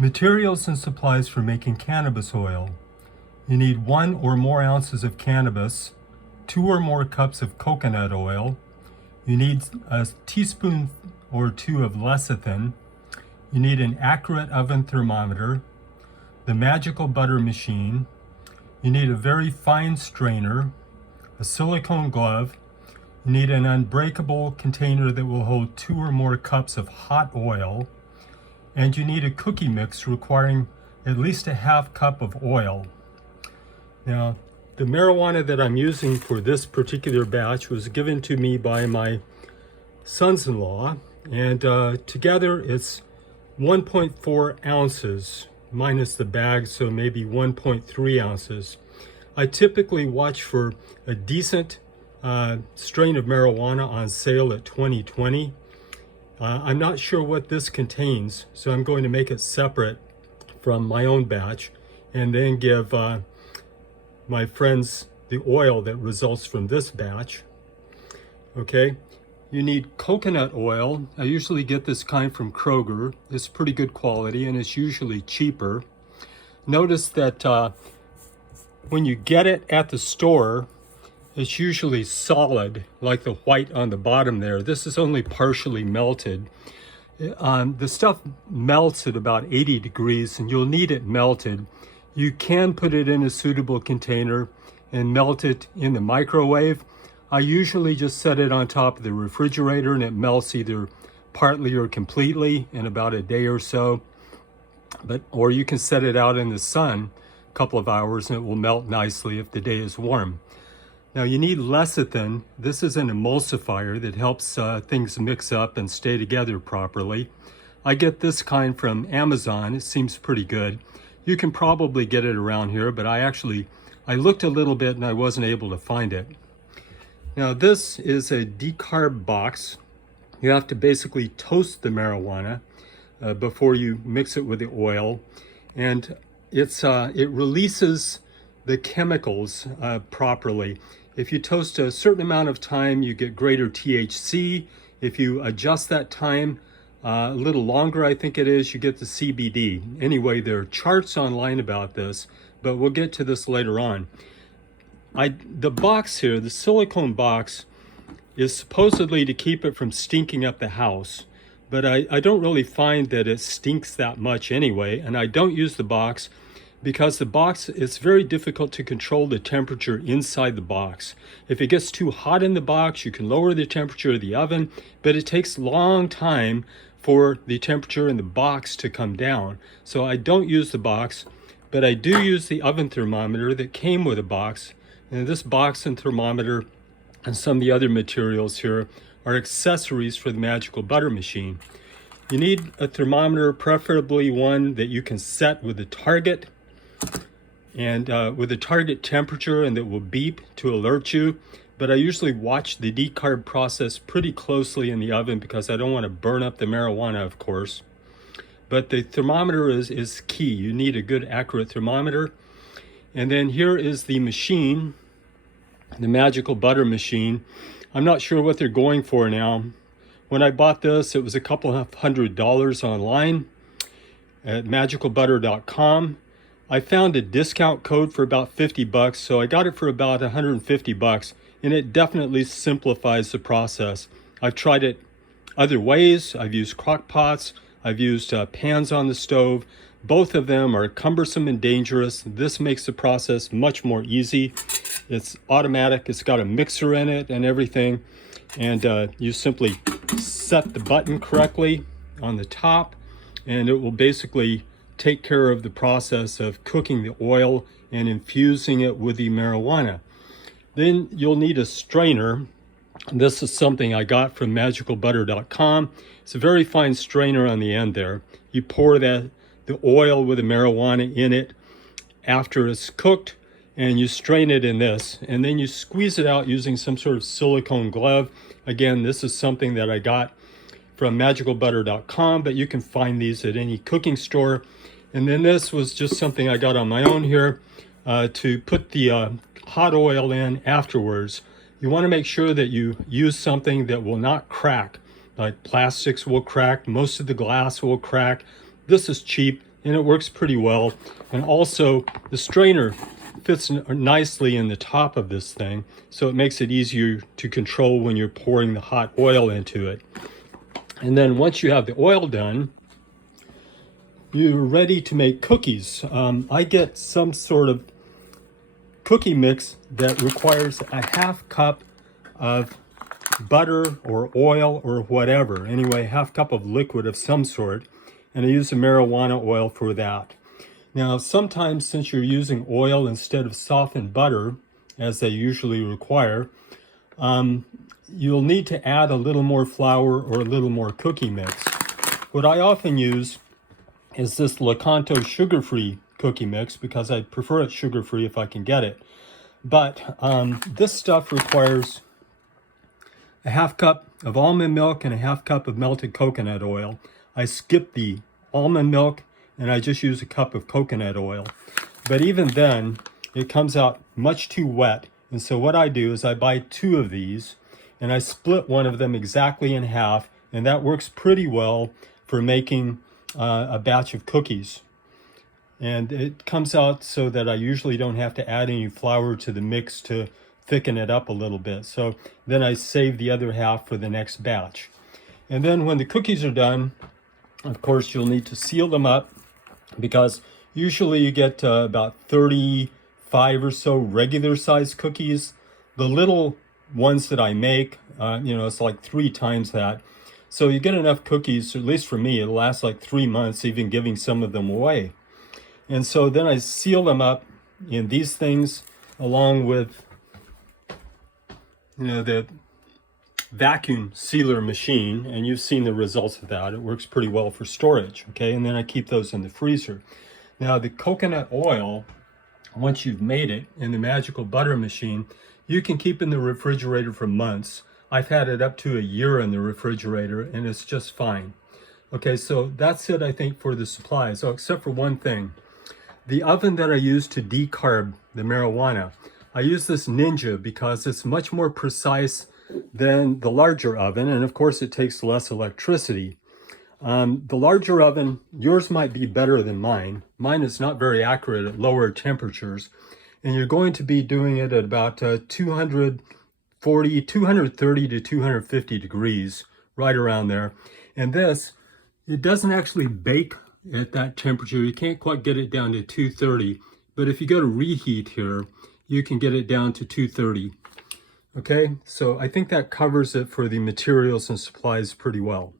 Materials and supplies for making cannabis oil. You need 1 or more ounces of cannabis, 2 or more cups of coconut oil. You need a teaspoon or 2 of lecithin. You need an accurate oven thermometer, the magical butter machine. You need a very fine strainer, a silicone glove. You need an unbreakable container that will hold 2 or more cups of hot oil. And you need a cookie mix requiring at least a half cup of oil. Now, the marijuana that I'm using for this particular batch was given to me by my sons-in-law, and together it's 1.4 ounces minus the bag, so maybe 1.3 ounces. I typically watch for a decent strain of marijuana on sale at 2020. I'm not sure what this contains, so I'm going to make it separate from my own batch and then give my friends the oil that results from this batch. Okay, you need coconut oil. I usually get this kind from Kroger. It's pretty good quality and it's usually cheaper. Notice that when you get it at the store, it's usually solid, like the white on the bottom there. This is only partially melted. The stuff melts at about 80 degrees and you'll need it melted. You can put it in a suitable container and melt it in the microwave. I usually just set it on top of the refrigerator and it melts either partly or completely in about a day or so. Or you can set it out in the sun a couple of hours and it will melt nicely if the day is warm. Now you need lecithin. This is an emulsifier that helps things mix up and stay together properly. I get this kind from Amazon. It seems pretty good. You can probably get it around here, but I looked a little bit and I wasn't able to find it. Now this is a decarb box. You have to basically toast the marijuana before you mix it with the oil, and it releases the chemicals properly. If you toast a certain amount of time, you get greater THC. If you adjust that time a little longer, I think it is, you get the CBD. Anyway, there are charts online about this, but we'll get to this later on. The box here, the silicone box, is supposedly to keep it from stinking up the house, but I don't really find that it stinks that much anyway, and I don't use the box because the box, it's very difficult to control the temperature inside the box. If it gets too hot in the box, you can lower the temperature of the oven, but it takes a long time for the temperature in the box to come down. So I don't use the box, but I do use the oven thermometer that came with a box. And this box and thermometer and some of the other materials here are accessories for the magical butter machine. You need a thermometer, preferably one that you can set with a target and with a target temperature, and that will beep to alert you. But I usually watch the decarb process pretty closely in the oven because I don't want to burn up the marijuana, of course. But the thermometer is key. You need a good accurate thermometer. And then here is the machine, the magical butter machine. I'm not sure what they're going for now. When I bought this, it was a couple of $100 online at magicalbutter.com. I found a discount code for about 50 bucks, so I got it for about 150 bucks, and it definitely simplifies the process. I've tried it other ways. I've used crock pots. I've used pans on the stove. Both of them are cumbersome and dangerous. This makes the process much more easy. It's automatic. It's got a mixer in it and everything. And you simply set the button correctly on the top, and it will basically take care of the process of cooking the oil and infusing it with the marijuana. Then you'll need a strainer. This is something I got from magicalbutter.com. It's a very fine strainer on the end there. You pour the oil with the marijuana in it after it's cooked, and you strain it in this, and then you squeeze it out using some sort of silicone glove. Again, this is something that I got from magicalbutter.com, but you can find these at any cooking store. And then this was just something I got on my own here to put the hot oil in afterwards. You want to make sure that you use something that will not crack. Like plastics will crack, most of the glass will crack. This is cheap. and it works pretty well. And also the strainer fits nicely in the top of this thing, so it makes it easier to control when you're pouring the hot oil into it. And then once you have the oil done, you're ready to make cookies. I get some sort of cookie mix that requires a half cup of butter or oil or whatever. Anyway, half cup of liquid of some sort. And I use the marijuana oil for that. Now, sometimes since you're using oil instead of softened butter, as they usually require, you'll need to add a little more flour or a little more cookie mix. What I often use is this Lakanto sugar-free cookie mix because I prefer it sugar-free if I can get it. But this stuff requires a half cup of almond milk and a half cup of melted coconut oil. I skip the almond milk and I just use a cup of coconut oil. But even then, it comes out much too wet. And so what I do is I buy 2 of these and I split one of them exactly in half, and that works pretty well for making a batch of cookies. And it comes out so that I usually don't have to add any flour to the mix to thicken it up a little bit. So then I save the other half for the next batch. And then when the cookies are done, of course, you'll need to seal them up because usually you get about 35 or so regular size cookies. The little ones that I make, it's like 3 times that. So you get enough cookies, at least for me, it'll last like 3 months, even giving some of them away. And so then I seal them up in these things along with, the vacuum sealer machine, and you've seen the results of that. It works pretty well for storage, okay? And then I keep those in the freezer. Now the coconut oil, once you've made it in the magical butter machine, you can keep in the refrigerator for months. I've had it up to a year in the refrigerator and it's just fine. Okay, so that's it, I think, for the supplies. Oh, except for one thing. The oven that I use to decarb the marijuana, I use this Ninja because it's much more precise than the larger oven, and of course it takes less electricity. The larger oven, yours might be better than mine. Mine is not very accurate at lower temperatures, and you're going to be doing it at about 230 to 250 degrees, right around there. And this, it doesn't actually bake at that temperature. You can't quite get it down to 230, but if you go to reheat here, you can get it down to 230. Okay, so I think that covers it for the materials and supplies pretty well.